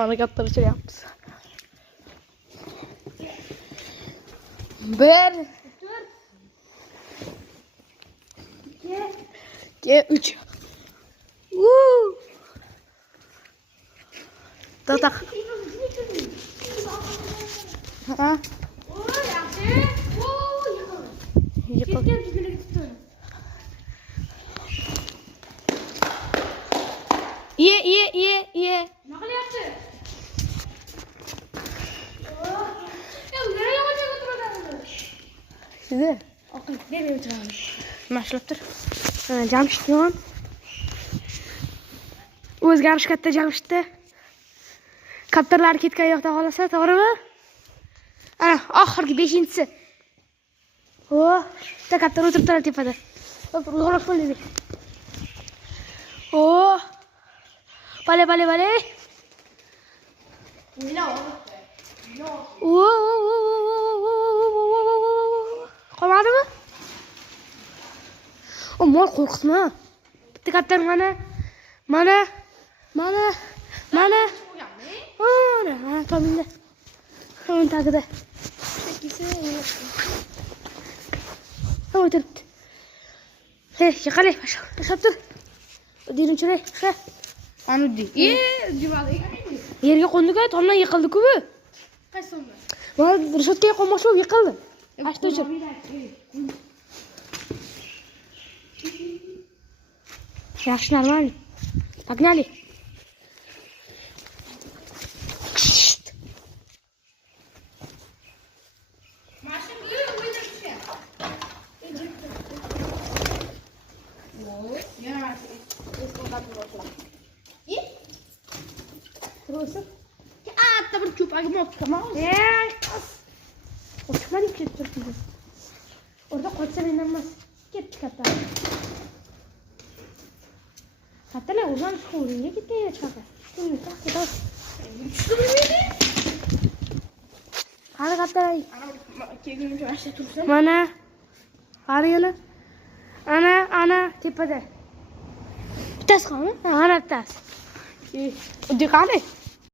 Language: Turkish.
Ana katta bir şey yapmış. Bir. İki. Üç. Tak. Ha. Yıkıl. İyi. Ne yaptı? Ya nereye götürüyorsun? Size. Akıl nereye götürüyorsun? Mashlabdir. Jamshidjon. O'zgarish katta Jamshidda. Kaptarlar ketgan yoqda qolsa, to'g'rimi? Ana, oxirgi 5-inchisi. Oh, bitta kaptar o'tirib turadi tepada. Uyg'onib qo'ydi. Oh. Bale. Qolmadimi? O mol qo'rqitma. Bitta kaptar mana. Mana, tominda. O'n tagida. O'tiribdi. Hey, yiqalay, bashab tur. Dilim chiray, ha. Ana di. Yerga qo'ndiku, tomdan yiqildi-ku bu. Qaysi tomdan? Mana Rishotga qo'nmoqchi bo'lib yiqildi. Ashtochi. Yaxshi, нормально. Погнали. Bir köpeği motkamaz. Uçmadım ki Türkiye'de. Orada koçsa inanmaz. Gitti hatta. Hatta ne oradan skoruya gitti ya çaka. Şimdi tak. Hadi hatta. Mana. Hadi yana. Ana tepada. Bittasi qolmi? Ana bittasi. Uddi qani?